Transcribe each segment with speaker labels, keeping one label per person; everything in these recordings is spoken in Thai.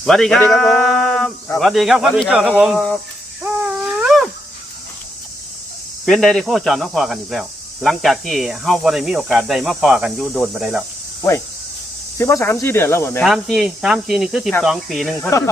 Speaker 1: สวัสดีครับสวัสดีครับคุณพี่โจครับผมเป็นไดได้โคจรมาพอกันอีกแล้วหลังจากที่เฮาบ่ได้มีโอกาสได้มาพอกันอยู่โดนมาได้แล้ว
Speaker 2: เว้ย3-4 เดือนแล้วเหรอแม่
Speaker 1: 3-4นี่คือ12 ปีหนึ่งพอดี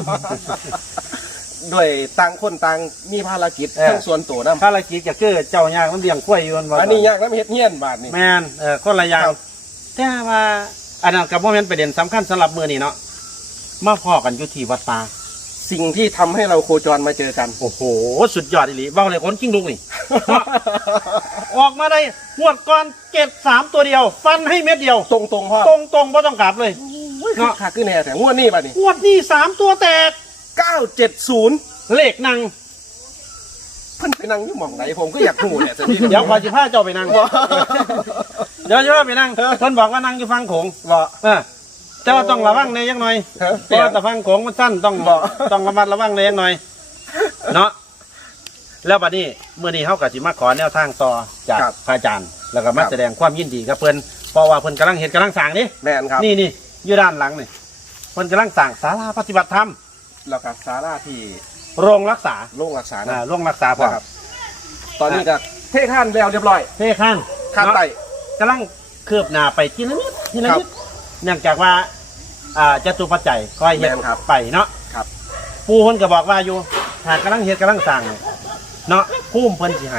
Speaker 2: ด้วยต่างคนต่างมีภารกิจทั้งส่วนตัวนะ
Speaker 1: ภารกิจก็คือเจ้ายากมันเลี้ยงกล้วยอยู่
Speaker 2: อันนี้ยากแล้วเฮ็ดเฮียนบาทนี่
Speaker 1: แม่นคนละอย่างแต่ว่าอันนั้นก็บ่แม่นประเด็นสำคัญสำหรับมื้อนี้เนาะมาพอกันอยู่ที่วัดป่า
Speaker 2: สิ่งที่ทำให้เราโคจรมาเจอกัน
Speaker 1: โอ้โหสุดยอดอีหลีเว้าเลยคนกิ้งลุกนี่ ออกมาได้งวดก่อนเก็บ3ตัวเดียวฟันให้เม็ดเดียว
Speaker 2: ตรงพ่อ
Speaker 1: ตรงบ่ต้องกลับเลย
Speaker 2: เนาะขาขึ้นแน่แต่งวดนี้ป่ะนี่
Speaker 1: งวดนี้3ตัวแตก
Speaker 2: 970
Speaker 1: เลขนั่ง
Speaker 2: เพิ่นไปนั่งอยู่หม่องไหนผมก็อยากหูเนี่ย
Speaker 1: เดี๋ยวขอสิพาเจ้าไปนั่งเดี๋ยวสิพาไปนั่งเพิ่นบอกว่านั่งอยู่ฝั่งโขง
Speaker 2: บ่
Speaker 1: แต่ว่าต้องระวังในยังหน่อยเพราะว่าแต่ฝั่งโขงมันสั้นต้องระมัดระวังในยังหน่อยเนาะแล้วบัดนี้เมื่อนี้เฮาก็สิมาขอแนวทางต่อจากพระอาจารย์แล้วก็มาแสดงความยินดีกับเพิ่นเพราะว่าเพิ่นกำลังสร้างนี่
Speaker 2: แม่นครับ
Speaker 1: นี่อยู่ด้านหลังนี่เพิ่นกำลังสร้างศาลาปฏิบัติธรรม
Speaker 2: แล้วก็ศาลาที่
Speaker 1: โรงรักษา
Speaker 2: โรงรักษา
Speaker 1: โรงรักษาพอครับ
Speaker 2: ตอนนี้ก็เทข้านแล้วเรียบร้อย
Speaker 1: เทข้าน
Speaker 2: ไต่
Speaker 1: กำลังคืบหน้าไปทีละนิดเนื่องจากว่าจตุปัจจัยคอยเฮ็ดไปเนาะปู่เพิ่นก็บอกว่าอยู่ถ้ากำลังเฮ็ดกำลังสร้างเนาะภูมิเพิ่นสิให้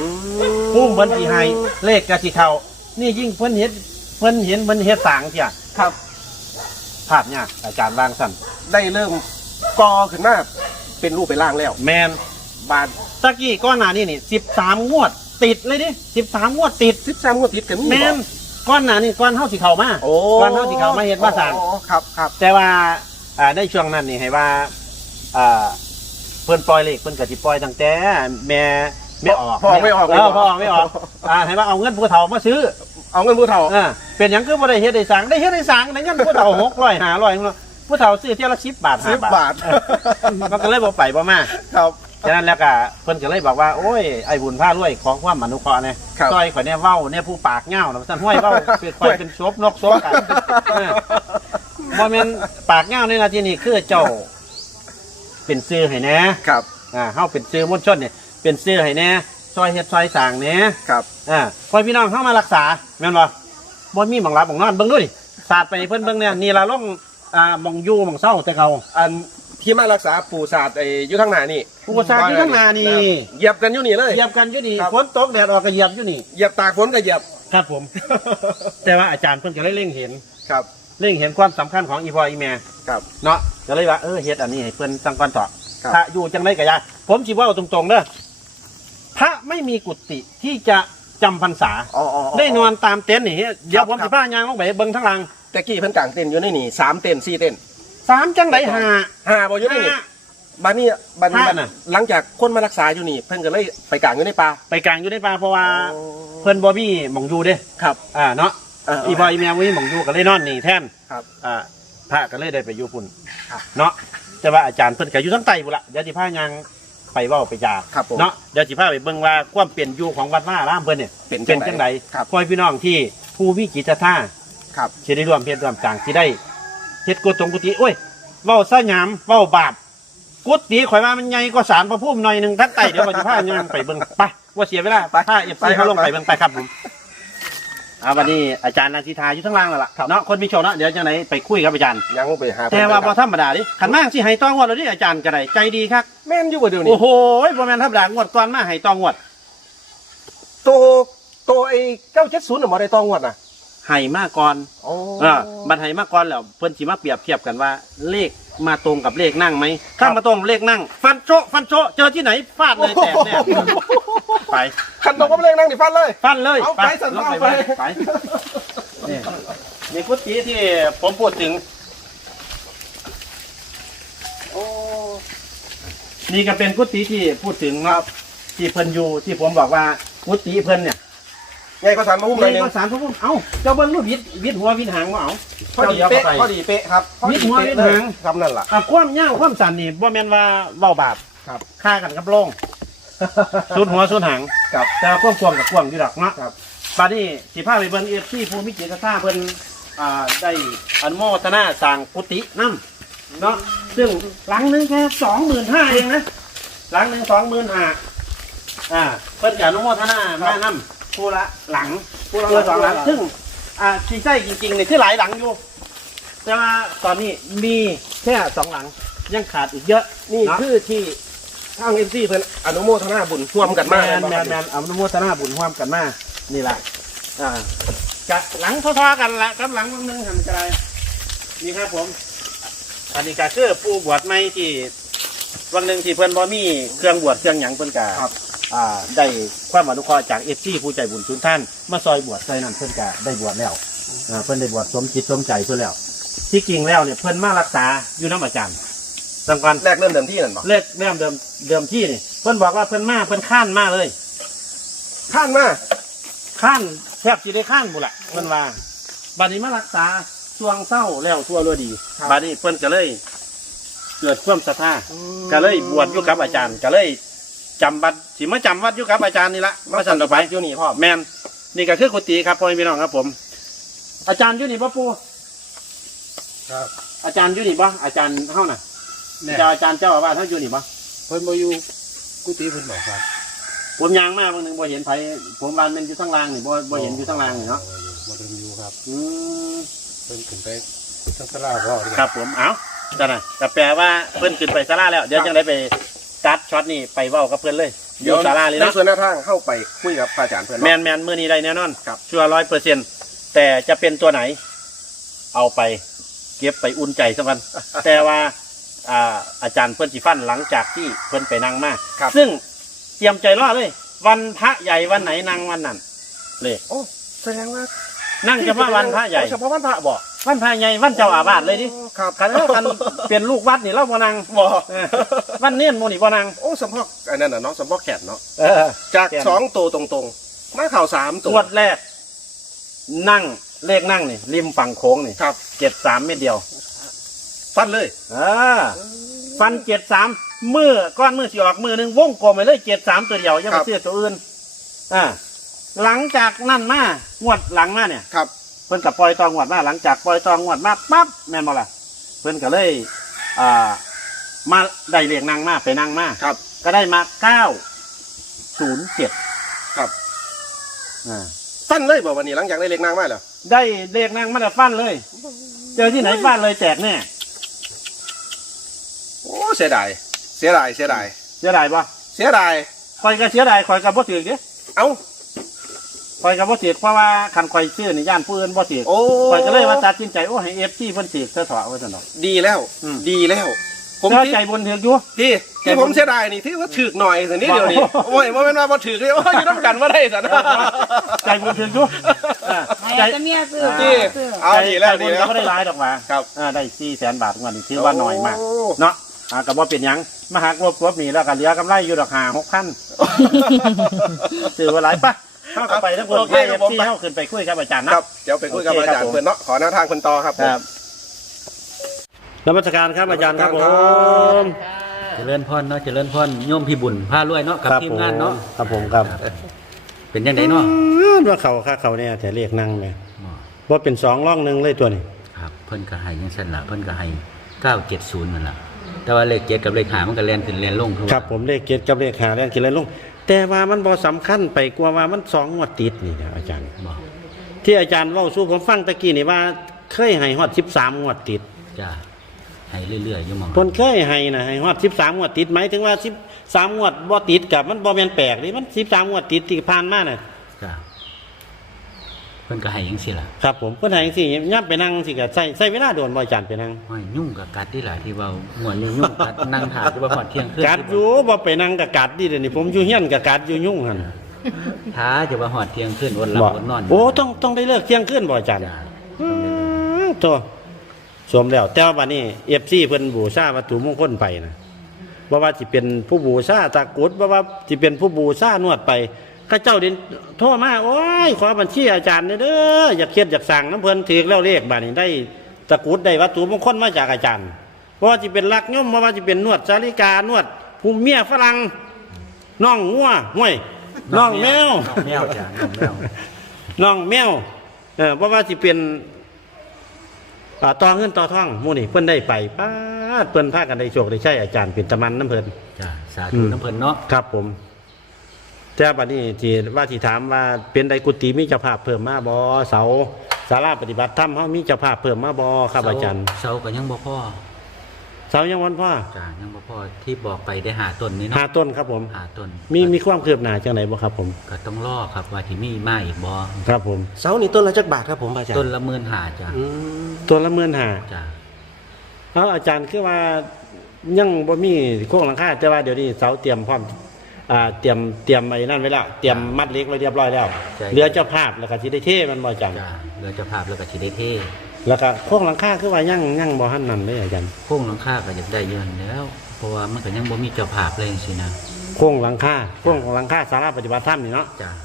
Speaker 1: เลขก็สิเข้านี่ยิ่งเพิ่นเห็นเพิ่นเฮ็ดสร้างเที่ย
Speaker 2: ครับ
Speaker 1: ภาพเนี่ยอาจารย์วางสั่น
Speaker 2: ได้เริ่มกอขึ้นมาเป็นรูปเป็นร่างแล้ว
Speaker 1: แมน
Speaker 2: บาท
Speaker 1: ตะกี้ก้อนหน้านี่13 งวดติดเลยดิ13 งวดติด
Speaker 2: กัน
Speaker 1: แมนก้อนหน้านี่ก้อนเฮาสิเข้ามาก้อนเฮาสิเข้ามาเฮ็ดมาสร้าง
Speaker 2: ครับ
Speaker 1: แต่ว่าในช่วงนั้นนี่ให้ว่าเพิ่นปล่อยเลขเพิ่นก็สิปล่อยตั้งแต่แม่ออก
Speaker 2: พ่อไม่ออก
Speaker 1: ให้ว่าเอาเงินผู้เฒ่ามาซื้อ
Speaker 2: เอาเงินผู้เฒ่า
Speaker 1: เป็นหยังคือบ่ได้เฮ็ดได้สร้างได้เงินผู้เฒ่า600 500ผู้เฒ่าซื้อเที่ยวละ10 บาท5 บาทมันก็เลยบ่ไปบ่มา
Speaker 2: ครับ
Speaker 1: ฉะนั้นแล้วก็เพิ่นก็เลยบอกว่าโอ้ยไอ้บุญพารวยของความอนุเคราะห์เนี่ยซอยข่อยเนี่ยเว้าเนี่ยผู้ปากเง่าซั่นห้วยเว้าเป็นซบนกซบกันบ่แม่นปากเง่าในนาทีนี้คือเจ้าเป็นซื้อให้แน่
Speaker 2: ครับ
Speaker 1: เฮาเป็นซื้อมวลชนเนี่ยเป็นซื้อให้แน่ซอยเฮ็ดซอยสร้างแน่
Speaker 2: ครับ
Speaker 1: พอพี่น้องเข้ามารักษาแม่นบ่มีหม่องรับหม่องนอนเบิ่งดูดิสาดไปเพิ่นเบิ่งเนี่ยนี่ล่ะลงหม่องอยู่หม่องเศร้าแต่เก่า
Speaker 2: อันที่มารักษาปู่ศาสตร์อยู่ข้างหน้านี่
Speaker 1: ปู่ศาสตร์อยู่ข้างหน้านี่
Speaker 2: เหยียบกันอยู่นี่เลย
Speaker 1: เหยียบกันอยู่นี่ฝนตกแดดออกก็เหยียบอยู่นี่
Speaker 2: เหยียบตากฝนก็เหยียบ
Speaker 1: ครับผมแต่ว่าอาจารย์เพิ่นก็เล็งเห็น
Speaker 2: ครับ
Speaker 1: เล็งเห็นความสำคัญของอีพ่ออีแม่
Speaker 2: ครับ
Speaker 1: เนาะก็เลยว่าเฮ็ดอันนี้ให้เพิ่นตั้งก่อนต่อถ้าอยู่จังได๋ก็อย่าผมสิเว้าตรงๆเด้อพระไม่มีกุฏิที่จะจำพรรษาได้นอนตามเต็นท์นี่เดี๋ยวผมสิพายางลงไปเบิ่งทางหลัง
Speaker 2: ตะกี้เพิ่นกางเต็นท์อยู่ในนี่3เต็นท์4เต็นท์
Speaker 1: 3จังได๋
Speaker 2: 5บ่อยู่ในนี่บัดนี้หลังจากคนมารักษาอยู่นี่เพิ่นก็เลยไปกางอยู่ในป่า
Speaker 1: เพราะว่าเพิ่นบ่มีหม่องอยู่เด้
Speaker 2: ครับ
Speaker 1: เนาะอีพ่ออีแม่บ่มีหม่องอยู่ก็เลยนอนนี่แทน
Speaker 2: ครับ
Speaker 1: พระก็เลยได้ไปอยู่พุ่นเนาะแต่ว่าอาจารย์เพิ่นก็อยู่ทางใต้พุ่นล่ะเดี๋ยวสิพายางไปเว้าไปจาเนาะเดี๋ยวสิพาไปเบิ่งว่าความเปลี่ยนอยู่ของวัดว่าอารามเพิ่นเนี่ยเป็นจังได๋พ่อพี่น้องที่ผู้มีจิตศรัทธา
Speaker 2: ครับ
Speaker 1: สิได้ร่วมเฮ็ดร่วมสร้างสิได้เฮ็ดกุฏิโอ้ยเว้าซะหยามเว้าบาปกุฏิข่อยว่ามันใหญ่กว่าศาลพระภูมิหน่อยนึงทางใต้เดี๋ยวก็สิพายางไปเบิ่งไปว่าเสียเวลาพา FC เฮาลงไปเบิ่งไปครับผมวันนี้อาจารย์นาทิทาอยู่ทั้งล่างแล้วล่ะเนาะคนมีโชว์เนาะเดี๋ยวจังไหนไปคุยกับอาจารย์
Speaker 2: ยังไปหา
Speaker 1: แต่ว่าบ่ธรรมดาดิขันมากสิให้ตองวดแล้วดิอาจารย์ก็ได้ใจดีครับ
Speaker 2: แม่นอยู่บ่เดี๋ยวนี้
Speaker 1: โอ้โหบ่แม่นธรรมดางวดก่อนมาให้ตองวด
Speaker 2: โตไอ้970น่ะบ่ได้ตองวดน่ะ
Speaker 1: ให้มาก่อนบัดให้มาก่อนแล้วเพิ่นสิมาเปรียบเทียบกันว่าเลขมาตรงกับเลขนั่งไหมถ้ามาตรงเลขนั่งฟันโชเจอที่ไหนฟาดเลยแตกแน่ไป
Speaker 2: คันตรงกับเลขนั่งนี่ฟันเลย
Speaker 1: เอาไปสั่นไปนี่กุฏิที่ผมพูดถึงนี่ก็เป็นกุฏิที่พูดถึงเนาะที่เพิ่นอยู่ที่ผมบอกว่ากุฏิเพิ่นเนี่ย
Speaker 2: ไงก็สารพระภูมิเลย
Speaker 1: ก็สารพระภูมิเอ้าเจ้าเบิ้งรูปวิดหัววิดหางว่าเอา
Speaker 2: พอดีเป๊ะครับ
Speaker 1: วิดหัววิดหาง
Speaker 2: คำนั่นล่ะ
Speaker 1: ความยาวความสั้นนี่บ่แม่นว่าเว้าบาป
Speaker 2: ครับ
Speaker 1: ฆ่ากันกับโล่งสุดหัวสุดหาง
Speaker 2: ครับ
Speaker 1: แต่ความกว้างกับกว้างอยู่ดอกเนาะครับบัดนี้สิพาไปเบิ่ง FC ผู้มีจิตศรัทธาเพิ่นได้อนุโมทนาสร้างกุฏินำเนาะซึ่งหลังหนึงแค่25,000เองนะหลังหนึ่ง25,000เพิ่นจะอนุโมทนาแม่น้ำผู้ละหลังผู้ละสองหลังซึ่งที่ใช่จริงๆเนี่ยคือหลายหลังอยู่แต่ว่าตอนนี้มีแค่2หลังยังขาดอีกเยอะ
Speaker 2: นี่
Speaker 1: เนาะ
Speaker 2: คือที่ทางเอ็นซีเพิ่นอนุโมทนาบุญร่วมกันมา
Speaker 1: แมนอนุโมทนาบุญร่วมกันมานี่แหละจะหลังทอๆกันละกับหลังนึงทำใจนี่ครับผมอันนี้ก็คือผู้บวชใหม่ที่วันหนึ่งที่เพื่อนบ่มีเครื่องบวชเครื่องหยังเพื่อนกะได้ความอนุเคราะห์จากเอฟซีผู้ใจบุญชุนท่านมาซอยบวชใส่นั่นเพื่อนกะได้บวชแล้วเพื่อนได้บวชสมจิตสมใจเพื่อนแล้วที่จริงแล้วเนี่ยเพื่อนมารักษาอยู่น้ำอาจารย์สังกัน
Speaker 2: แรกเริ่มเดิมที่นั่นบ่
Speaker 1: เริ่มเดิมที่นี่เพื่อนบอกว่าเพื่อนมาเพื่อนข้านมาเลย
Speaker 2: ข้านมา
Speaker 1: ข้านแทบจะได้ข้านบุละเพื่อนว่าบัดนี้มารักษาช่วงเศร้าแล้วทั่วรัวดีบัดนี้เพื่อนก็เลยเกิดความศรัทธาก็เลยบวชอยู่กับอาจารย์ก็เลยจำวัดสิมาจำวัดอยู่กับอาจารย์นี่ละมาสั่นต่อไป
Speaker 2: อยู่นี่พ่อ
Speaker 1: แมนนี่ก็คือกุฏิครับพ่อแม่พี่น้องครับผม อาจารย์อยู่นี่ป่ะปู่
Speaker 3: ครับ
Speaker 1: อาจารย์อยู่นี่ป่ะอาจารย์เฮาน่ะ
Speaker 3: เนี่ย
Speaker 1: อาจารย์เจ้าอาวาสเฮาอยู่นี่ป่ะ
Speaker 3: เพิ่นมาอยู่กุฏิเพิ่นบอกครับ
Speaker 1: ผมยางมากบางหนึงบ่เห็นไผผมวานมันอยู่ข้างล่างนี่บ่เห็นอยู่ข้างล่างนี่เนาะ
Speaker 3: บ่ได้อยู่ครับ
Speaker 1: อืม
Speaker 3: เพิ่นขึ้นไปทั้งสลาพ่อดี
Speaker 1: ครับผมเอ้าจ้ะนะแต่แปลว่าเพิ่นขึ้นไปศาลาแล้วเดี๋ยวจังไดไปตัดช็อตนี่ไปเว้ากับเพิ่นเลยอยู่ศาลาเลย
Speaker 2: ใน
Speaker 1: เนาะ
Speaker 2: ส่วนหน้าทางเข้าไปคุยกับพระอาจารย์เพิ่น
Speaker 1: แม
Speaker 2: เนาะ
Speaker 1: นมื้อนี้ได้แน่นอน
Speaker 2: ครับ
Speaker 1: ชัวร์100%แต่จะเป็นตัวไหน เอาไปเก็บไปอุ่นใจสักวัน แต่ว่าอาจารย์เพื่อนสิฟันหลังจากที่เพื่อนไปนั่งมา
Speaker 2: ครับ
Speaker 1: ซึ่งเตรียมใจรอเลย วันพระใหญ่วันไหนนั่งวันนั้นเลย
Speaker 2: โอ้แสดงว่า
Speaker 1: นั่งเฉพาะวันพระใหญ่
Speaker 2: เฉพาะวันพระบ่
Speaker 1: วันพระใหญ่วันเจ้าอาวาสเลยดิ
Speaker 2: ครับ
Speaker 1: กันแล้วกันเป็นลูกวัดนี่เราบ่นั่ง
Speaker 2: บ่
Speaker 1: เออวันเนียนโมนี่บ่นั่ง
Speaker 2: โอ้สมพอกอันนั้นน่ะเนาะสมพอกแขนเนาะ
Speaker 1: เออ
Speaker 2: จาก
Speaker 1: แขน
Speaker 2: 2ตัวตรงๆมาเข่า3ตัว
Speaker 1: งวดแรก นั่งเลขนั่งนี่ริมฝั่งโค้งนี่
Speaker 2: ครับ
Speaker 1: 73 เม็ดเดียว
Speaker 2: ฟันเลย
Speaker 1: ฟัน73มือก้อนมือสิออกมือหนึ่งวงกลมไปเลย73ตัวเดียวอย่าไปเสื้อตัวอื่นหลังจากนั่นมางวดหลังมาเนี่ย
Speaker 2: ครับ
Speaker 1: เพิ่นกับปล่อยตองงวดมาหลังจากปล่อยตองงวดมาปั๊บแม่นบ่ล่ะเพิ่นก็เลยมาได้เรียกนางมาไปนางมา
Speaker 2: ครับ
Speaker 1: ก็ได้มา907
Speaker 2: ครับ
Speaker 1: อ่า
Speaker 2: ฟันเลยบ่วันนี้หลังจากได้เล็กนางมาแล้ว
Speaker 1: ได้เรียกนางมาแต่ฟันเลย เจอที่ไหนฟันเลยแตกแน่
Speaker 2: โอ้เสียดายเสียดายเสียดาย
Speaker 1: เสียดายปะ
Speaker 2: เสียดาย
Speaker 1: คอยก็เสียดายคอยกับบ่ถือเด้
Speaker 2: เอ้า
Speaker 1: คอยกับบ่ถือเพราะว่าคันคอยชื่อนี่ย่านผู้อื่นบ่ถือ
Speaker 2: โอ้
Speaker 1: คอยก็เลยว่าตัดสินใจโอ้ให้เอฟซีเพิ่นถือเถอะว่าซั่นดอก
Speaker 2: ดีแล้ว
Speaker 1: อืม
Speaker 2: ดีแล้ว ผม
Speaker 1: แล้ว
Speaker 2: ที่
Speaker 1: ใจบุญถืออยู่
Speaker 2: ที่ที่ผมเสียดายนี่ที่ว่าถึกหน่อยสินี่เดี๋ยวนี้
Speaker 1: บอก
Speaker 2: โอ้ยว่าเป็นว่าบ่ถึกเลยโอ้ยอยู่น้ำกันว่าได้สัน
Speaker 1: ใจบุญถืออยู่ใจ
Speaker 4: จะเมียซื้อ
Speaker 2: ที่เอาดีแล้ว
Speaker 1: ใจบุ
Speaker 2: ดี
Speaker 1: ญ
Speaker 2: แล้ว
Speaker 1: ก็บ่ได้หลายดอกว่า
Speaker 2: ครับ
Speaker 1: ได้400,000 บาทงวดนี้ถือว่าน้อยมาก
Speaker 2: โ
Speaker 1: เนาะก็บ่เป็นหยังมาหักรวบนี่แล้วก็เหลือกำไรอยู่ดอก5-6,000ถือว่าหลายปะเข้าไปทั้งคน
Speaker 2: โอเค
Speaker 1: ให้
Speaker 2: ครับ
Speaker 1: เอฟ
Speaker 2: ผม
Speaker 1: ซีเข้าขึ้นไปคุยกับอาจารย์นะครับ
Speaker 2: เดี๋ยวไปคุยกับ
Speaker 1: โอเค
Speaker 2: อาจาร
Speaker 1: ครับผม
Speaker 2: ย์เพื่อนเนาะขอแนวทางคนต่อครับผม
Speaker 1: นมัสการครับอาจารย์ครับผม
Speaker 5: เจริญพรเนาะเจริญพรโยมพี่บุญพารวยเนาะกับทีมงานเนาะ
Speaker 1: ครับผมครับ
Speaker 5: เป็นยังไงเนาะ
Speaker 1: ว่าเขาเนี่ยแต่เรียกนั่งเลยว่าเป็น2ร่องหนึงเลยตัวนี้
Speaker 5: ครับเพิ่นก็ให้ยังสั่นล่ะเพิ่นก็ให้970นั่นล่ะแต่ว่าเลข7กับเลข5มันก็แล่นขึ้นแล่นลงคือ
Speaker 1: ครับผมเลขเจ็ดกับเลขหาเรื่องกินอะไรลงแต่ว่ามันบ่สำคัญไปกว่าว่ามัน2 งวดติดนี่นะอาจารย์
Speaker 5: บ่
Speaker 1: ที่อาจารย์เว้าสู้ผมฟังตะกี้นี่ว่าเคยให้ฮอด13 งวดติด
Speaker 5: จ้าให้เรื่อยๆอยู่หมอง
Speaker 1: เพิ่นเคยให้นะให้ฮอด13 งวดติดหมายถึงว่า13 งวดบ่ติดกับมันบ่แม่นแปลกนี่มัน13 งวดติดที่ผ่านมาน่ะ
Speaker 5: จ้าเพิ่นก็ให้จังซี่ล่ะ
Speaker 1: ครับผมเพิ่นให้จังซี่ย่ํไปนั่งสิก็ใช้เวลาโดนบ่อาจารย์ไปนั่ง
Speaker 5: ห้อยยุ่งกับกัดที่ล่ะที่เว้าหัวยุ่งกัดนั่งถ่าอยู่ว่าฮอดเที่ยงคืน
Speaker 1: กัดอยู่บ่ไปนั่งก็กัดดิเดี๋ยวนี้ผมอยู่เฮียนก็กัดอยู่ยุ่งหั่น
Speaker 5: ท้าจะว่าฮอดเที่ยงคืนอดหลับ
Speaker 1: บ่
Speaker 5: อดนอน
Speaker 1: โอ้ต้องได้เลิกเที่ยงคืนบ่อาจารย์
Speaker 5: จ้า
Speaker 1: โตสวมแล้วแต่ว่าบัดนี้ FC เพิ่นบูชาวัตถุมงคลไปนะบ่ว่าสิเป็นผู้บูชาตะกรุดบ่ว่าสิเป็นผู้บูชานวดไปข้าเจ้าเดินโทรมาโอ้ยขอบัญชีอาจารย์เด้ออยากเครียดอยากสั่งน้ำเพิ่นถือแล้วเลขบัดนี้ได้ตะกรุดได้วัตถุมงคลมาจากอาจารย์เพราะว่าสิเป็นลักย่อมบ่ว่าสิเป็นนวดสาลิกานวดผู้เมียฝรั่งน้องงัวห้วยน้องแมว
Speaker 5: น้องแมวจ้าน้องแมว
Speaker 1: น้องแมวเพราะว่าสิเป็นต่อเงินต่อทองหมู่นี่เพิ่นได้ไปป้าเพิ่นพากันได้โชคได้ใช้อาจารย์เป็นตะมันน้ำเพิ่น
Speaker 5: จ้าสาธุน้ำเพิ่นเนาะ
Speaker 1: ครับผมแต่บัดนี้ที่ว่าที่ถามว่าเป็นใดกุฏิมีเจ้าภาพเพิ่มมาบ่เสาศาลาปฏิบัติธรรมเฮามีเจ้าภาพเพิ่มมาบ่ครับอาจารย์
Speaker 5: เสาก็ยังบ่พอ
Speaker 1: เสายังวันพ่อ
Speaker 5: จ้ายังบ่พอที่บอกไปได้5ต้นนี่
Speaker 1: หา
Speaker 5: เนาะ
Speaker 1: ต้นครับผม
Speaker 5: 5ต้น
Speaker 1: มีความคืบหน้าจังไหนบ่ครับผม
Speaker 5: ก็ต้องรอครับว่าที่มีมาอีกบ่
Speaker 1: ครับผม
Speaker 2: เสานี่ต้นละจักบาทครับผมอาจารย์
Speaker 5: ต้นละ15,000จ้า
Speaker 2: อืม
Speaker 1: ตัวละ15,000
Speaker 5: จ้า
Speaker 1: เอาอาจารย์คือว่ายังบ่มีโครงหลังคาแต่ว่าเดี๋ยวนี้เสาเตรียมพร้อมเตรียมไอ้นั่นไว้แล้วเตรียมมัดเหล็กไว้เรียบร้อยแล้วเหลือเจ้าภาพแล้วก็สิได้เทมันบ่อาจารย์
Speaker 5: จ้าเรือเจ้าภาพแล้วก็สิได้เท
Speaker 1: แล้วก็โครงหลังคาคือว่ายังบ่ทันนั่นเลยอาจารย์
Speaker 5: โค้งหลังคาก็อยากได้อยู่นั่นแหล้ว เพราะว่ามันก็ยังบ่มีเจ้าภาพเลยจังซี่นะ
Speaker 1: โครงหลังคาศาลาปฏิบัติธรรมนี่เนาะ
Speaker 5: จ้า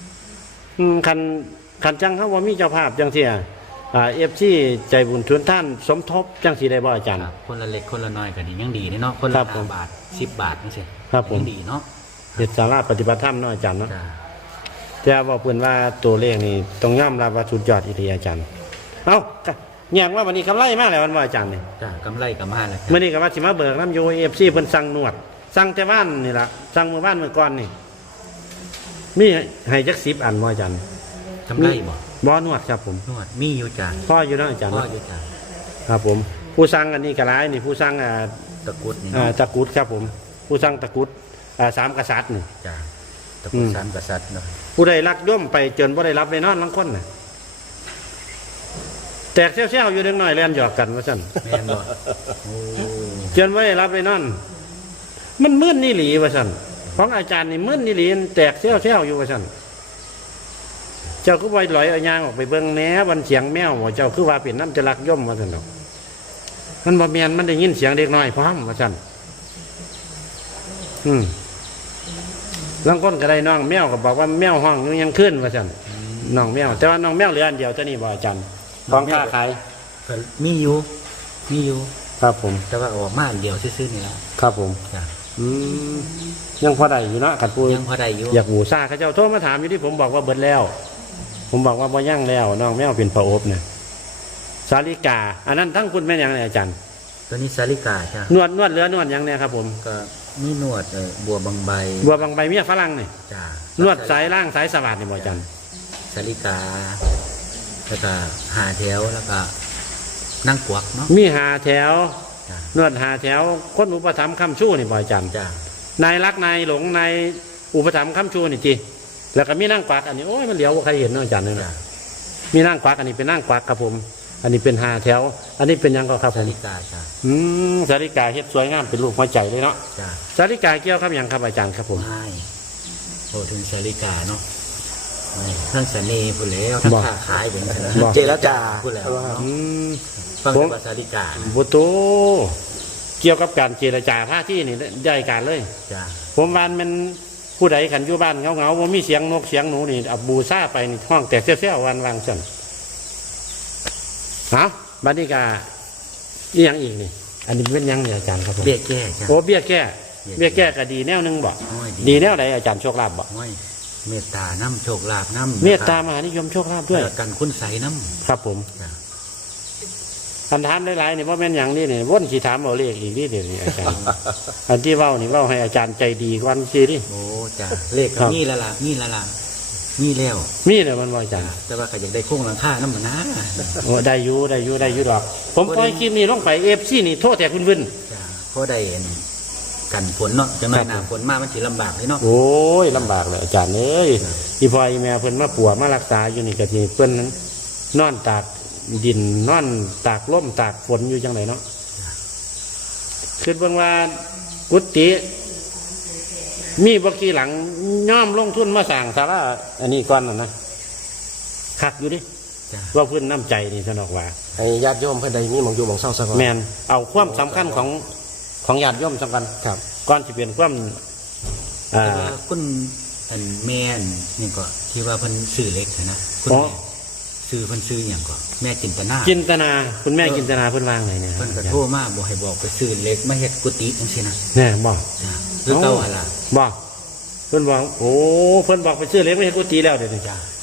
Speaker 1: คันจังเขาว่ามีเจ้าภาพจังเสียFC ใจบุญชวนท่านสมทบจังสีได้บ่อาจารย์
Speaker 5: ครับคนละเล็กคนละน้อยก็ดียังดีเนาะคน
Speaker 1: ครั
Speaker 5: ละ
Speaker 1: บผม
Speaker 5: 5 บาท10 บาทจังซี่
Speaker 1: ครับผม
Speaker 5: ยังดีเนาะ
Speaker 1: เฮ็ดศาลาปฏิบัติธรรมเนาะอาจารย์เนาะ
Speaker 5: จ้า
Speaker 1: แต่ว่าเพิ่นว่าตัวเลขนี่ต้องยอมรับว่าสุดยอดอีหลีอาจารย์เอ้าแย่งว่าวันนี้กำไรมาแล้ววันว่าอาจารย์นี่
Speaker 5: จ้ากำไรก็มาแล้วจ้ะ
Speaker 1: มื้อนี้ก็ว่าสิมาเบิกน้ำ UFC เพิ่นสั่งนวดสั่งแต่ว่านนี่ล่ะสั่งมื้อวานมื้อก่อนนี่มีให้จัก10อันบ่อาจารย์
Speaker 5: กำไรบ่
Speaker 1: บ่นวดครับผม
Speaker 5: นวดมีอยู่จ้า
Speaker 1: พ่ออยู่เนาะอาจารย์
Speaker 5: พ่อ
Speaker 1: เนาะ
Speaker 5: อยู่จ้า
Speaker 1: ครับผมผู้สั่งอันนี้ก็หลายนี่ผู้สั่ง
Speaker 5: ตะกรุดนี่เนาะ
Speaker 1: ตะกรุดครับผม ผู้สั่งตะกรุดสามกษัตริย์นี่
Speaker 5: จ้าตะกรุด
Speaker 1: อืม
Speaker 5: สามกษัตริย์เนาะ
Speaker 1: ผู้ใดรักย่อมไปจนบ่ได้รับได้นอนลังคนน่ะแตกเซี่ยวๆอยู่เด็กน้อยแล่นหยอกกันว่าซั่น
Speaker 5: แม่นบ่โอ้
Speaker 1: จนบ่ได้รับได้นอน มันมึนนี่หลีว่าซั่นของอาจารย์นี่มึนนี่หลีแตกเซี่ยวๆอยู่ว่าซั่นเจ้าคือบ่ลอยเอายางออกไปเบิ่งแหน่วันเสียงแมวว่าเจ้าคือว่าเป็นน้ำจะรักย่อมว่าซั่นดอกมันบ่แม่นมันได้ยินเสียงเด็กน้อยพร้อมว่าซั่นลังคนก็ได้น้องแมวก็บอกว่าแมวห้องอยู่ยังขึ้นว่าซั่นน้องแมวแต่ว่าน้องแมวเหลืออันเดียวตัวนี้บ่อาจารย์ของค้าขาย
Speaker 5: ก็มีอยู่มีอยู่
Speaker 1: ครับผม
Speaker 5: แต่ว่าออกมาอันเดียวซื่อๆนี่แหละ
Speaker 1: ครับผม
Speaker 5: จ้า
Speaker 1: อืมยังพอได้อยู่เนาะขัดปู
Speaker 5: ยังพอได้อยู่
Speaker 1: อยากบูชาเขาเจ้าโทรมาถามอยู่ที่ผมบอกว่าเบิดแล้ว ผมบอกว่าบ่ยั่งแล้วน้องแมวเป็นประอบเนี่ยสาลิกา อันนั้นทั้งคุณแม่นยังเนี่ยอาจารย์
Speaker 5: ตัวนี้สาลิกาจ้าน
Speaker 1: วดเหลือนวดยังเนี่ยครับผม
Speaker 5: ก็มีนวดบัวบางใบ
Speaker 1: บัวบางใบเมียฝรั่งนี่
Speaker 5: จ้าน
Speaker 1: วดสายล่างสายสวัสดนี่บ่อาจารย์
Speaker 5: สาลิกาแล้วก็หาแถวแล้วก็นั่งกวักเนาะ
Speaker 1: มีหาแถว
Speaker 5: จ้าน
Speaker 1: วดหาแถวคนอุปถัมภ์คำชู้นี่บ่อาจารย์
Speaker 5: จ้าน
Speaker 1: ายรักนายหลงนายอุปถัมภ์คำชู้นี่จีแล้วก็มีนั่งกวักอันนี้โอ้ยมันเหลียวบ่ใครเห็นเนาะอาจารย์เนี่ย
Speaker 5: จ้า
Speaker 1: นะมีนั่งกวักอันนี้เป็นนั่งกวักครับผม อันนี้เป็นหาแถว อันนี้เป็นหยังก็ครับผ
Speaker 5: สาม ลิกาจ้า
Speaker 1: สาริกาเฮ็ดสวยงามเป็นรูปหัวใจเลยเนาะ
Speaker 5: จ้า
Speaker 1: สาริกาเกี่ยวครับหยังครับอาจารย์ครับผม
Speaker 5: ไม่โอ้ถึงสาลิกาเนาะไม่ทั้งเสน่ห์พูดแล้วทั้ง
Speaker 1: บอก
Speaker 5: ค้าขายเป็นขนาด
Speaker 1: บอก
Speaker 2: เจรจา
Speaker 5: พูดแล้ว
Speaker 1: อืม
Speaker 5: ฟัง
Speaker 1: ผม
Speaker 5: แต่ว่าสาลิกานะ
Speaker 1: บุตรเกี่ยวกับการเจรจาท่าที่นี่ได้การเลย
Speaker 5: จ้า
Speaker 1: ผมวานมันผู้ใดขันอยู่บ้านเงาๆว่ามีเสียงนกเสียงหนูนี่เอาบูซ่าไปนี่ห้องแตกเสี้ยวๆวันวางสั่นเอาบัดนี้กานี่ยังอีกนี่ อันนี้เป็นหยังเนี่ยอาจารย์ครับผม
Speaker 5: เบี้ยแก้จ้า
Speaker 1: โอ้เบี้ยแก้เบี้ยแก้ก็ดีแนวหนึงบ่
Speaker 5: โอ้ย
Speaker 1: ดีแนวไหนอาจารย์โชคลาภบ่
Speaker 5: โอ้ยเมตตาน้ำโชคลาภน้ำ
Speaker 1: เมตตามหานิยมโชคลาภด้วย
Speaker 5: แล้วกันคุณใสน้
Speaker 1: ครับผม
Speaker 5: ำจ้า
Speaker 1: อันถามหลายๆนี่ว่าแม่นหยังนี่นี่วนสิถามเอาเลขอีกนี่เดี๋ยวนี้อาจารย์ อันที่เว้านี่เว้าให้อาจารย์ใจดีกว่าสิดิ
Speaker 5: โอ้จ้าเลข
Speaker 1: ครั
Speaker 5: ก็
Speaker 1: บ
Speaker 5: มีและล่ะมีและล่ะมีแล้ว
Speaker 1: มีเลยมันว่าอาจารย์
Speaker 5: แต่ว่าก็อยากได้โค้งหลังคาน้ำมันนะ
Speaker 1: โอ้ได้อยู่ดอก ผมปล่อยคลิปนี้ลงไปFCนี่โทษแต่คุณวิน
Speaker 5: จ้าเพราะได้เห็นกันฝนเนาะจังหน่อย
Speaker 1: ครับ
Speaker 5: หน้าฝนมามันสิลำบากเลยเนาะ
Speaker 1: โอ้ยลำบากเลยอาจารย์เอ้ยอีพ่ออีแม่เพิ่นมาปัวมารักษาอยู่นี่ก็สิเพิ่นนั้นนอนตากดินนอนตากลมตากฝนอยู่จังไดเนาะคิดเบิ่งว่ากุฏิมีบ่กี่หลังย่อมลงทุนมาสร้างศาลาอันนี้ก่อนน่ะนะคักอยู่ดิ
Speaker 5: จ้า
Speaker 1: ว่าเพิ่นน้ำใจนี่สนอกว่า
Speaker 2: ให้ญาติโยมเพื่อนใดมีหมองอยู่หมองเศร้าซะก่อน
Speaker 1: แมนเอาความสำคัญของญาติโยมสำคัญ
Speaker 2: ครับ
Speaker 1: ก่อนสิเป็นความ
Speaker 5: แต่ว่าคุณอันแม่นนี่ก็ที่ว่าเพิ่นซื้อเล็กนะคุณ
Speaker 1: อ๋อ
Speaker 5: แม่ซื้อเพิ่นซื้ออย่างก็แม่จินตนา
Speaker 1: จินตนาคุณแม่จินตนาเพิ่นวางไงเนี่ย
Speaker 5: เพิ่นก็โทรมาบอกให้บอกไปซื้อเล็กมาเฮ็ดกุฏิจังซี่นะ
Speaker 1: เนี่ยบอก
Speaker 5: จ้าหรือเก่าหั่นล่ะ
Speaker 1: บอกเพิ่นบอกโอ้เพิ่นบอกไปซื้อเล็กไม่เห็นกุฏิแล้วเดี๋ยวนี้
Speaker 5: จ้า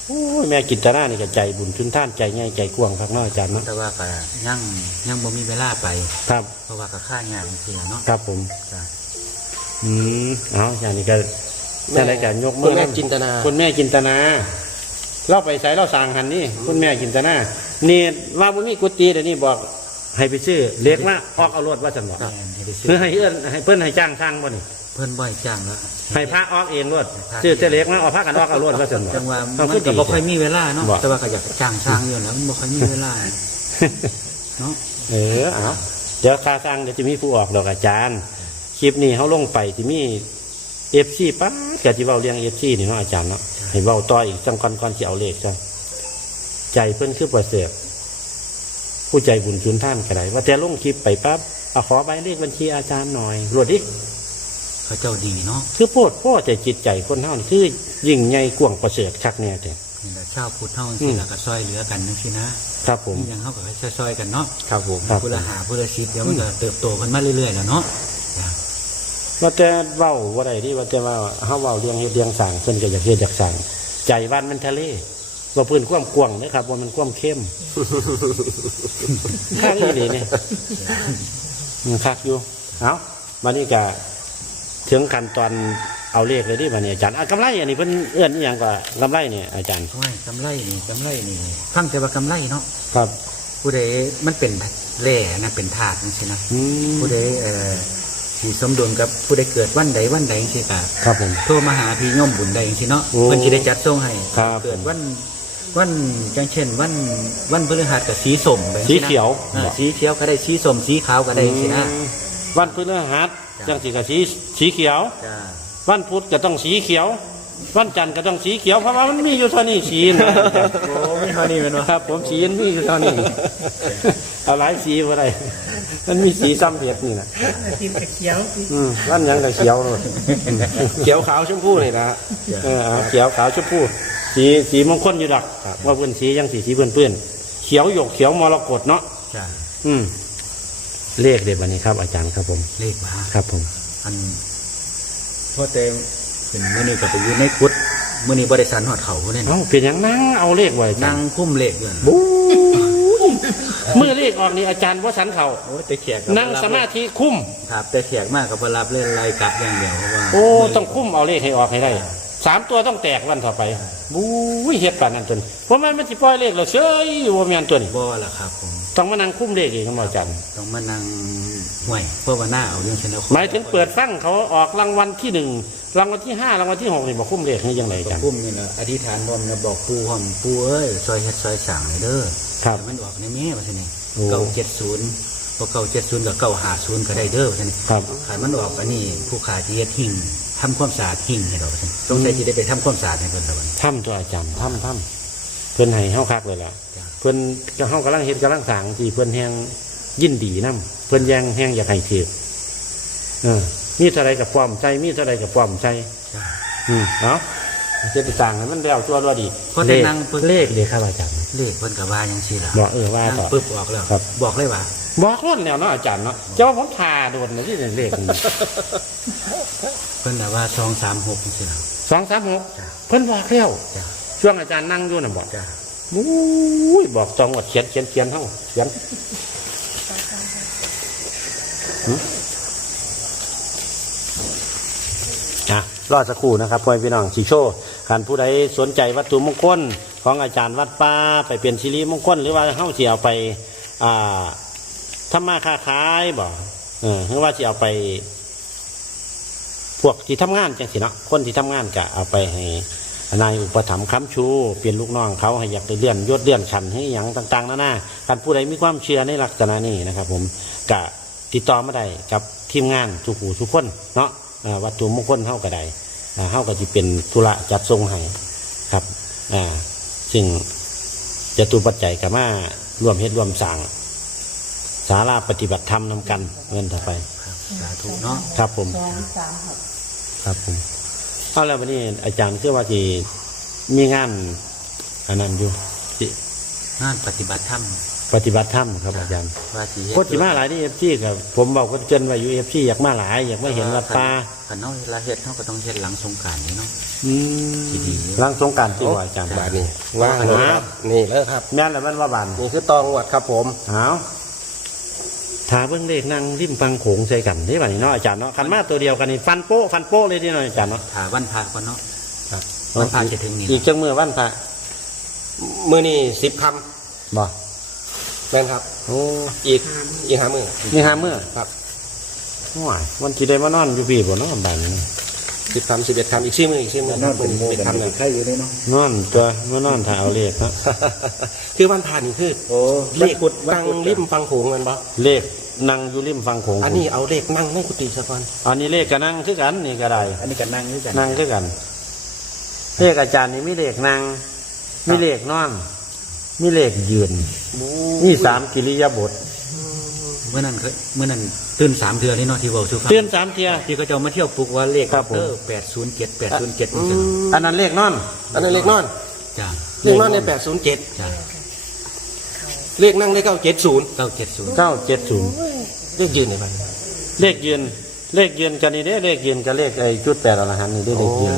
Speaker 1: โอ้ยแม่กินตนานี่ก็ใจบุญทุนท่านใจใหญ่ใจกว้างครับเนาะอาจารย์เนาะ
Speaker 5: แต่ว่าก็ยังบ่มีเวลาไป
Speaker 1: ครับ
Speaker 5: เพราะว่าก็ค่างานเสียเนาะ
Speaker 1: ครับผม
Speaker 5: จ้ะ
Speaker 1: เอาอย่างนี้ก็จะได้การยกมื
Speaker 2: คุณ
Speaker 1: อ
Speaker 2: แม่จินตนา
Speaker 1: คุณแม่จินตนาเราไปใส่เราสั่งหันนี่คุณแม่จินตนานี่ว่าบ่มีกุฏิเดี๋ยวนี้บอกให้ไปซื้อเล็กมาออกเอารถว่าจังหวะ
Speaker 5: แม่นให้ไปซื้อ
Speaker 1: เพื่อให้เอื้อนให้เพิ่นให้จ้างทางบ่นี่
Speaker 5: เพิ่นบ่ให้จ้างแล้ว
Speaker 1: ให้พระออกเองรถซื้อแต่เล็กมาเอาพระกันออกเอารถว่าจังหวะ
Speaker 5: จังว่า
Speaker 1: เอา
Speaker 5: มั
Speaker 1: คือน
Speaker 5: ก็
Speaker 1: ดี
Speaker 5: บ่ค่อยมีเวลาเนาะ
Speaker 1: บ่
Speaker 5: แต่ว่าก็อยากจ้างสร้างอยู่แล้วมันบ่ค่อยมีเวลาเนาะ
Speaker 1: เอาเดี๋ยวค่าสร้างเดี๋ยวจะมีผู้ออกดอกอาจารย์คลิปนี้เขาลงไปที่มีFC ปั๊บก็สิเว้าเรื่อง FC นี่เนาะอาจารย์เนาะให้เว้าต่ออีกจังก่อนสิเอาเลขซะใจเพิ่นคือประเสริฐผู้ใจบุญชุนท่านก็ได้ว่าแต่ลงคลิปไปปั๊บเอาขอใบเลขบัญชีอาจารย์หน่อยรวดดิ
Speaker 5: เขาเจ้าดีเนาะ
Speaker 1: คือโพดพ่อใจจิตใจคนเฮานี่คือยิ่งใหญ่กว้างประเสริฐคักแน่แต่
Speaker 5: นี่แหละชาวพุทธเฮาจังซี่ล่ะก็ซอยเหลือกันจังซี่นะครับ
Speaker 1: ผม
Speaker 5: มีหยังเฮาก็ซอยๆกันเนาะ
Speaker 2: ครับผม
Speaker 1: ครับ
Speaker 5: ผู้ละหาผู้ละ10เดี๋ยวมันก็เติบโตขึ้นมาเรื่อยๆแล้วเนาะจ้ะ
Speaker 1: ว่าแต่เว้าว่าใดที่ว่าแต่ว่าเฮาเว้าเรื่องเฮ็ดเรื่องสร้างเพิ่นก็อยากเฮ็ดอยากสร้างใจบ้านมันทะเลว่าเพิ่นความกว้างนะครับว่ามันความเข้มข้างนี้ดีนี่คักอยู่เอามานี่ก็ถึงขั้นตอนเอาเลขเลยดิบัดนี้อาจารย์กำไรอันนี้เพิ่นเอื้อนอีหยังก็กำไรนี่อาจารย์
Speaker 5: โอ้ยกำไรนี่ฟังแต่ว่ากำไรเนาะ
Speaker 1: ครับ
Speaker 5: ผู้ใดมันเป็นแร่นะเป็นธาตุจังซี่นะ ผู้ใดที่สมดุลกับผู้ใดเกิดวันใดจังซี่ก็
Speaker 1: ครับผม
Speaker 5: โทรมาหาพี่โยมบุญได้จังซี่เนาะ
Speaker 1: โอ้
Speaker 5: เพิ่นสิได้จัดส่งให้
Speaker 1: ครับ
Speaker 5: เกิดวันจังเช่นวันพฤหัสก็สีส้มไปจัง
Speaker 1: สี
Speaker 5: ซี้นะ
Speaker 1: เขียว
Speaker 5: สีเขียวก็ได้สีส้มสีขาวก็ได้จังซี่นะ
Speaker 1: วันพฤหัส
Speaker 5: จ้ะ
Speaker 1: จังสิก็สีเขียว
Speaker 5: จ้า
Speaker 1: วันพุธก็ต้องสีเขียว วันจันทร์ก็ต้องสีเขียวเพราะว่ามันมีอยู่เท่านี้สีนะ
Speaker 5: โอ้ไม่เท่านี้แม่นบ่
Speaker 1: ครับ ผมสีมันมีอยู่เท่านี้เอาหลายสีบ่ได้มันมีสีซ้ำเพียดนี่นะ
Speaker 4: ทีมเขียว
Speaker 1: วันหยังก็เขียวเลยเขียวขาวชมพูนี่นะเอาเขียวขาวชมพูสีมงคลอยู่ดอกว่าเพื่อนสียังสีเพื่อนเขียวหยกเขียวมรกตเนาะ
Speaker 5: จ้า
Speaker 1: เลขเด็ดวันนี้ครับ อาจารย์ครับผม
Speaker 5: เลขมา
Speaker 1: ครับผม
Speaker 5: อันพ่อเต็มเป็นมื้อนี้ก็ไปอยู่ในกุฏมื้อนี้บ่ได้สันฮอดเขาพุ่นนี่
Speaker 1: เอ้าเป็นหยังนั่งเอาเลขไว้อาจา
Speaker 5: นั่
Speaker 1: รง ย์
Speaker 5: คุ้มเลขอยู่น่ะ
Speaker 1: บู๊เมื่อเลขออกนี่อาจารย์ว่าสันเขา
Speaker 5: โอ้แต่แขกก็
Speaker 1: นั่งสมาธิคุ้ม
Speaker 5: ครับแต่แขกมากก็บ่รับเล่นไล่กลับอย่างเดียวเพราะว่า
Speaker 1: โอ้ต้องคุ้มเอาเลขให้ออกให้ได้3 ตัวต้องแตกวันต่อไปบู๊เฮ็ดปานนั้นจนเพราะมันสิปล่อยเลขแล้วเฉยว่าแม่นตัวนี้
Speaker 5: บ่ล่ะครับผม
Speaker 1: ต้องมานั่งคุ้มเลขอีกครับอาจารย์
Speaker 5: ต้องมานั่งห่วยเพื่อว่าหน้าเอาเรื่องเช่นแล้ว
Speaker 1: หมายถึงเปิดฟังเขาออกรางวัลที่1รางวัลที่5รางวัลที่6นี่บ่คุ้มเลขนี่ยังไงอาจารย์
Speaker 5: พุ่มนี่นะอธิษฐานพร้อมนะบอกปู่พร้อมปู่เอ้ยซอยเฮ็ดซอยสั่งเลยเด้อ
Speaker 1: ครับ
Speaker 5: แต่มันออกในแม่ว่าซั่นนี่
Speaker 1: โอ้
Speaker 5: 970พอ970กับ950ก็ได้เด้อว่าซั่นนี่
Speaker 1: ครับ
Speaker 5: ขายมันออกอันนี้ผู้ขายที่เฮ็ดหิ้งทำความสะอาดหิ้งให้ดอกว่าซั่นสงสัยสิได้ไปทำความสะอาดให้เพิ่นแล้วบัดนี้
Speaker 1: ถ้ำตัวอาจารย์ถ้ำเพิ่นให้เฮาคักเลยล่ะ
Speaker 5: จ้ะ
Speaker 1: เพิ่นก็เฮากำลังเฮ็ดกำลังสร้างที่เพิ่นแฮงยินดีนํเพิ่นแฮงอยากให้ถือมีเท่าไรกับความใจมีเท่าไรกับความใจ
Speaker 5: จ้ะ
Speaker 1: เนาะจะไปสร้างให้มันแล้วชั่วรอดี
Speaker 5: เพราะแต่นั่งปึก
Speaker 1: เลขเด้ครับอาจารย์
Speaker 5: เลขเพิ่นก็ว่าจังซี่ล่ะ
Speaker 1: บอกว่า
Speaker 5: นั่ง
Speaker 1: ต่อ
Speaker 5: ปึ๊บออกแล้ว
Speaker 1: ครับ
Speaker 5: บอกเลยว่า
Speaker 1: บอกล้นแล้วเนาะอาจารย์เนาะเจ้าผมทาโดนนะที่เลข
Speaker 5: เพิ่นน่ะว่า236จังซี่ล่ะ
Speaker 1: 236เพิ่นบอกแล้ว
Speaker 5: จ้ะ
Speaker 1: ช่วงอาจารย์นั่งอยู่น่ะบอก
Speaker 5: จ้ะ
Speaker 1: มุ้ยบอกตองว่าเขียนเฮาเขียนรอสักครู่นะครับพ่อพี่น้องสิโชว์ท่านผู้ใดสนใจวัตถุมงคลของอาจารย์วัดป่าไปเปลี่ยนสิริมงคลหรือว่าเฮาสิเอาไปทำมาค้าขายบ่หรือว่าสิเอาไปพวกที่ทำงานจังสิเนาะคนที่ทำงานก็เอาไปให้นายอุปถัมภ์ค้ำชูเปลี่ยนลูกน้องเขาให้อยากได้เลื่อนยศเลื่อนชั้นให้อย่างต่างๆนานาท่านผู้ใดมีความเชื่อในลักษณะนี้นะครับ ผมก็ติดต่อมาได้กับทีมงานทุกผู้ทุกคนเนาะวัตถุมงคลเฮาก็ได้เฮาก็จะเป็นธุระจัดส่งให้ครับซึ่งจตุปัจจัยก็มารวมเฮ็ดรวมสร้างศาลาปฏิบัติธรรมนำกันเงินต่อไป
Speaker 5: ครับสาธุเนาะ
Speaker 1: ครับผม
Speaker 4: 236
Speaker 1: ครับผมเอาแล้ววันนี้อาจารย์เชื่อว่าที่มีงานอันนั้นอยู่ที่
Speaker 5: งานปฏิบัติธรรม
Speaker 1: ปฏิบัติธรรมครับอาจารย์
Speaker 5: ว่าสิ
Speaker 1: โคตรมาหลายนี่ FC กับผมบอกก็เจนว่าอยู่ FC อยากมาหลายอยากมาเห็นวัดป่า
Speaker 5: คันเฮาเวลาเฮ็ดเฮาก็ต้องเฮ็ดหลังสงกรานต์นี่เนาะ ที่ดี
Speaker 1: หลังสงกรานต์ที่ว่าอาจารย์
Speaker 2: บาทนี่ว่าเลยครับนี่เลยครับ
Speaker 1: แม่นแล้วมันว่าบาน
Speaker 2: นี่คือตองวดครับผม
Speaker 1: เอาถ้าเบิ่งเลขนั่งริมฟังโขงใส่กันนี่บัดนี้เนาะอาจารย์เนาะคันมาตัวเดียวกันนี่ฟันโป๊ะเลยที่เนาะอาจารย์เนาะ
Speaker 5: ถ้าวันพระก่อนเนาะวันพระจะถึงนี่
Speaker 1: อีกจังมื้อวันพระ
Speaker 2: มือนี่10 ค
Speaker 1: บ่
Speaker 2: ำแม่นครับ
Speaker 1: โอ้
Speaker 2: อีก5 มื้อ
Speaker 1: นี่5มื้อ
Speaker 2: ครับ
Speaker 1: ว้ายวันที่ได้มานอนอยู่พี่บ่เนาะบ้านนี้
Speaker 2: 10 คำ11 คำอีก4 มื้ออีก4 มื้อครับ11 คำเนี่ย
Speaker 5: ใครอยู่เลยเนาะ
Speaker 1: นอนตัวมานอนถ้าเอาเลขเนาะ
Speaker 2: คือวันผ่านนี่คือ
Speaker 5: โอ้
Speaker 2: เลขตั้งริมฟังโขงกันปะ
Speaker 1: เลขนั่งอยู่ริมฟังโขง
Speaker 2: อันนี้เอาเลขนั่งในกุฏิซะก่อน
Speaker 1: อันนี้เลขก็นั่งคือกันนี่ก็ได้
Speaker 5: อันนี้ก็นั่งอยู่กัน
Speaker 1: นั่งคือกัน เลขอาจารย์นี่มีเลขนั่งมีเลขนอนมีเลขยืนมี3กิริยาบท
Speaker 5: เมื่อนั้นตื่น3เทื่อนี่เนาะที่เว้าสู่ฟัง
Speaker 1: เตือน3เที่ย
Speaker 5: ที่เขาจะมาเที่ยวปลุกว่าเลข
Speaker 1: ครับผม
Speaker 5: 807นี่จ้ะ
Speaker 1: อันนั้นเลขนอน
Speaker 2: อันนั้นเลขนอน
Speaker 5: จ้ะ
Speaker 2: เลขนอนใน807
Speaker 5: จ้ะ
Speaker 2: เลขนั่งได้970
Speaker 5: 970
Speaker 1: 970
Speaker 2: เลขยืนในบ้าน
Speaker 1: เลขยืนกันนี่เด้เลขยืนกับเลขไอ้จุด8อรหันต์นี่ได้เลขยืน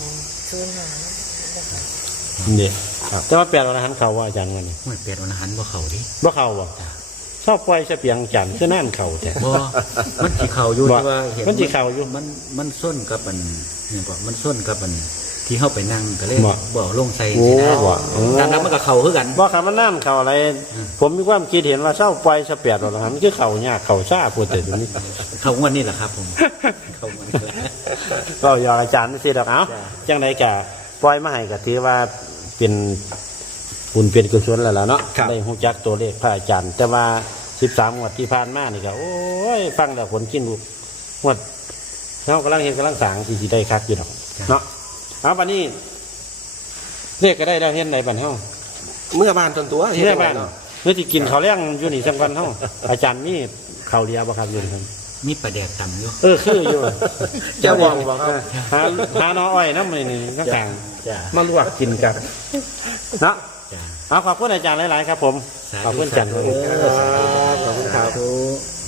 Speaker 1: นี่แต่ว่า8อรหันต์เขาว่าอาจารย์ว่านี่
Speaker 5: ห้วยเป็ดวันหันบ่เข้าดิ
Speaker 1: บ่เข้าบ่ชอบปล่อยเสเปียงจันทร์คือนั่นเข้าแท้
Speaker 5: บ่มันสิเข้าอยู่
Speaker 1: บ่
Speaker 5: แต่ว่าเห็น
Speaker 1: มันสิเข้าอยู่
Speaker 5: มันส้นกับมันนี่บ่มันส้นกับมันที่เฮาไปนั่งก็เลย
Speaker 1: บ่
Speaker 5: บ่ลงใส่
Speaker 1: โอ้
Speaker 5: สินะ
Speaker 1: บ่
Speaker 5: ตามนั้นมันก็เข้าคือกัน
Speaker 1: บ่คำว่าน้ำเข้าอะไร ผมมีความคิดเห็นว่าเศร้าปล่อยเสเปียงอรหันต์มันคือเข้ายากเข้าช้าพูดแต่ตัวนี้
Speaker 5: เข้างวดนี่แหละครับผมเข้างวดนี้
Speaker 1: ก็ยออาจารย์สิดอกเอ้า
Speaker 5: จ้ะ
Speaker 1: จังไดก็ปล่อยมาให้ก็ถือว่าเป็นบุญเป็นกุศลแล้วล่ะเนาะได้ฮู้จักตัวเลขพระอาจารย์ แต่ว่า13งวดที่ผ่านมานี่ก็โอ้ยฟังแล้วผลกินลูกงวดเฮากำลังเฮ็ดกำลังสร้างสิได้คักอยู่ดอกเนาะเอาบัดนี้เลขก็ได้แล้วเฮ็ดได้บัดเฮา
Speaker 2: เมื่อบ้านจนตัว
Speaker 1: ที่ได้บ้านเมื่อสิกินข้าวแล้งอยู่นี่จังวันเฮาอาจารย์มีข้าวเดียวบ่ครับอยู่นี่ครับ
Speaker 5: มีปลาแดกต่ำอยู่
Speaker 1: คืออยู่
Speaker 2: เจ้า
Speaker 1: เจ้า
Speaker 2: บบ อ
Speaker 1: อก ก
Speaker 2: บอกครับ
Speaker 1: หาน้ออ้อยน้ำมันนี่ข้าง
Speaker 5: จ้ะ
Speaker 1: ๆมาลวกกินกับเนาะ
Speaker 5: จ้ะ
Speaker 1: เอาขอบคุณอาจารย์หลาย ๆ ครับผม ขอบคุณอาจารย์
Speaker 5: ขอบคุณครับ